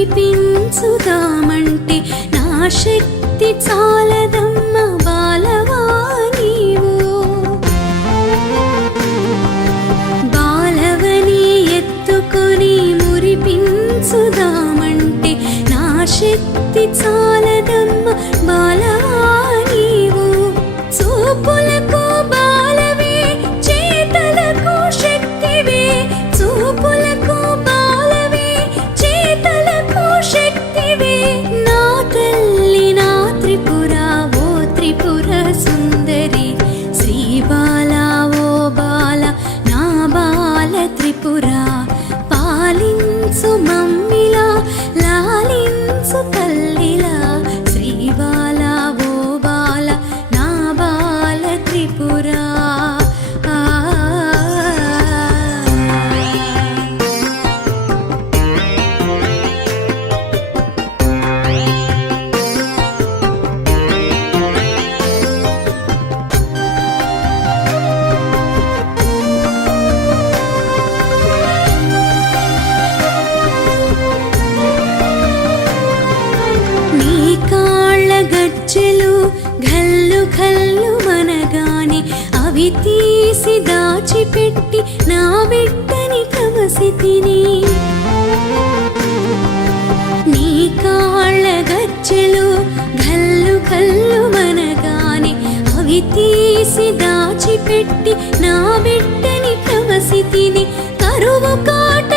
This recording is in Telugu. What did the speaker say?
విడిపించుదామంటే నా శక్తి చాలదమ్మ బాలవా నీవు? బాలవని ఎత్తుకొని మురిపించుదామంటే నా శక్తి చాలదమ్మ బాలవా దాచిపెట్టి నా బిడ్డని కమసితిని నీ కాళ్ళ గచ్చలు గల్లు కల్లు మనగానే అవి తీసి దాచిపెట్టి నా బిడ్డని కమసితిని కరువు కాట